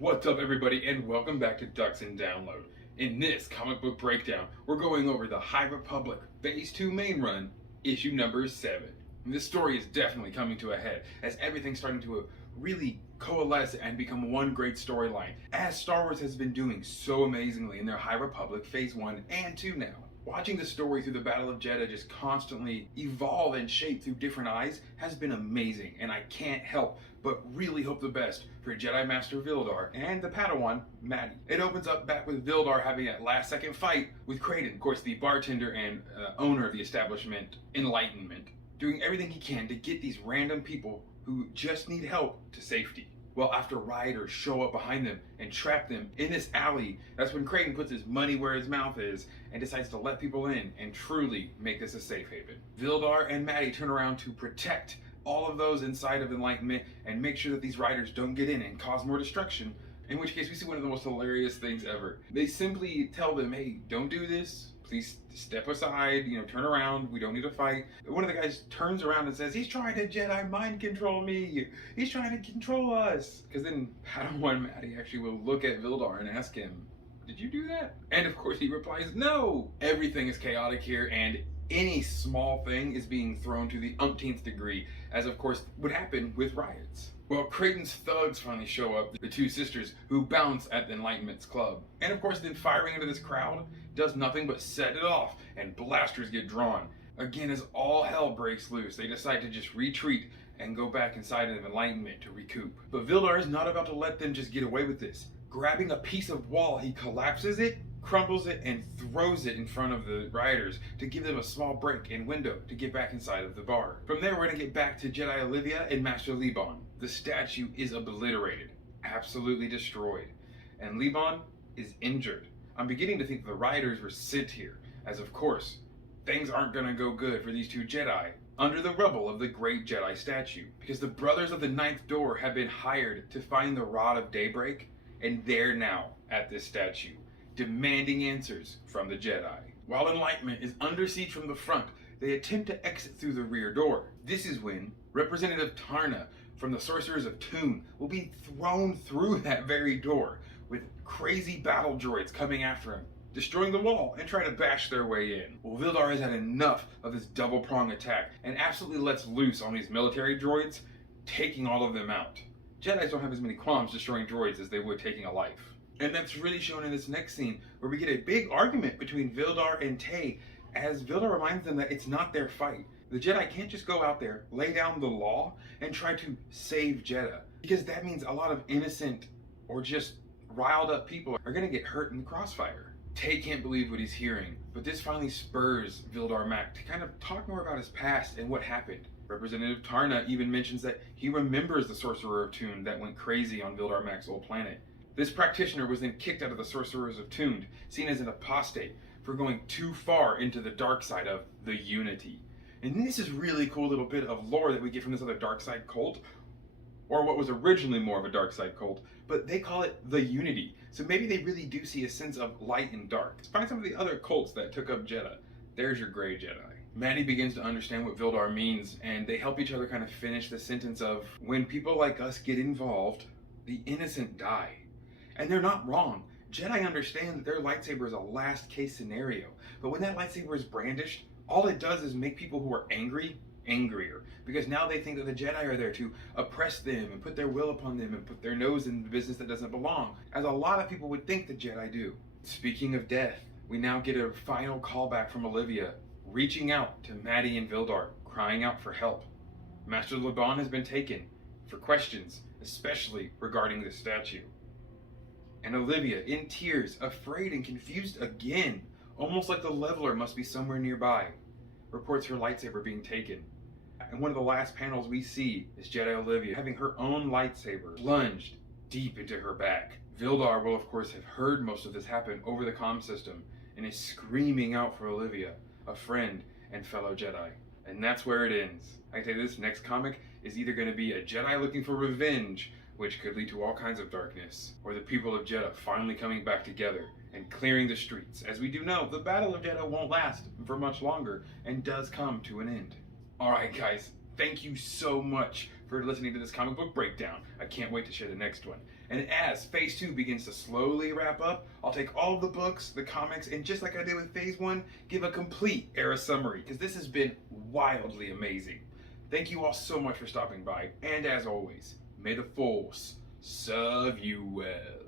What's up, everybody, and welcome back to Ducks and Download. In this comic book breakdown, we're going over the High Republic Phase 2 main run, issue number 7. And this story is definitely coming to a head, as everything's starting to really coalesce and become one great storyline, as Star Wars has been doing so amazingly in their High Republic Phase 1 and 2 now. Watching the story through the Battle of Jehda just constantly evolve and shape through different eyes has been amazing, and I can't help but really hope the best for Jedi Master Vildar and the Padawan, Matty. It opens up back with Vildar having that last-second fight with Kraden, of course the bartender and owner of the establishment, Enlightenment, doing everything he can to get these random people who just need help to safety. Well, after rioters show up behind them and trap them in this alley, that's when Kraden puts his money where his mouth is and decides to let people in and truly make this a safe haven. Vildar and Matty turn around to protect all of those inside of Enlightenment and make sure that these rioters don't get in and cause more destruction, in which case we see one of the most hilarious things ever. They simply tell them, hey, don't do this. Please step aside, turn around. We don't need to fight. One of the guys turns around and says, he's trying to Jedi mind control me. He's trying to control us. Because then Padawan Matty actually will look at Vildar and ask him, did you do that? And of course he replies, no. Everything is chaotic here, and any small thing is being thrown to the umpteenth degree, as of course would happen with riots. Well, Kraden's thugs finally show up, the two sisters who bounce at the Enlightenment's club. And of course then firing into this crowd does nothing but set it off, and blasters get drawn. Again, as all hell breaks loose, they decide to just retreat and go back inside of Enlightenment to recoup. But Vildar is not about to let them just get away with this. Grabbing a piece of wall, he collapses it, crumples it, and throws it in front of the rioters to give them a small break and window to get back inside of the bar. From there, we're going to get back to Jedi Olivia and Master Liban. The statue is obliterated, absolutely destroyed, and Liban is injured. I'm beginning to think the rioters were sent here, as of course, things aren't going to go good for these two Jedi under the rubble of the great Jedi statue, because the Brothers of the Ninth Door have been hired to find the Rod of Daybreak, and they're now at this statue, demanding answers from the Jedi. While Enlightenment is under siege from the front, they attempt to exit through the rear door. This is when Representative Tarna from the Sorcerers of Toon will be thrown through that very door, with crazy battle droids coming after him, destroying the wall and trying to bash their way in. Well, Vildar has had enough of this double-prong attack and absolutely lets loose on these military droids, taking all of them out. Jedis don't have as many qualms destroying droids as they would taking a life. And that's really shown in this next scene, where we get a big argument between Vildar and Tay, as Vildar reminds them that it's not their fight. The Jedi can't just go out there, lay down the law, and try to save Jehda, because that means a lot of innocent or just riled up people are going to get hurt in the crossfire. Tay can't believe what he's hearing, but this finally spurs Vildar Mac to kind of talk more about his past and what happened. Representative Tarna even mentions that he remembers the Sorcerer of Toon that went crazy on Vildar Mac's old planet. This practitioner was then kicked out of the Sorcerers of Toon, seen as an apostate for going too far into the dark side of the Unity. And this is really cool little bit of lore that we get from this other dark side cult, or what was originally more of a dark side cult, but they call it the Unity. So maybe they really do see a sense of light and dark. Let's find some of the other cults that took up Jehda. There's your gray Jedi. Matty begins to understand what Vildar means, and they help each other kind of finish the sentence of, when people like us get involved, the innocent die. And they're not wrong. Jedi understand that their lightsaber is a last case scenario, but when that lightsaber is brandished, all it does is make people who are angry, angrier, because now they think that the Jedi are there to oppress them and put their will upon them and put their nose in the business that doesn't belong, as a lot of people would think the Jedi do. Speaking of death, we now get a final callback from Olivia, reaching out to Matty and Vildar, crying out for help. Master Liban has been taken for questions, especially regarding the statue. And Olivia, in tears, afraid and confused again, almost like the leveler must be somewhere nearby, reports her lightsaber being taken. And one of the last panels we see is Jedi Olivia having her own lightsaber plunged deep into her back. Vildar will of course have heard most of this happen over the comm system and is screaming out for Olivia, a friend and fellow Jedi. And that's where it ends. I can tell you this next comic is either going to be a Jedi looking for revenge, which could lead to all kinds of darkness, or the people of Jehda finally coming back together and clearing the streets. As we do know, the Battle of Jehda won't last for much longer and does come to an end. Alright guys, thank you so much for listening to this comic book breakdown. I can't wait to share the next one. And as Phase 2 begins to slowly wrap up, I'll take all of the books, the comics, and just like I did with Phase 1, give a complete era summary, because this has been wildly amazing. Thank you all so much for stopping by, and as always, may the Force serve you well.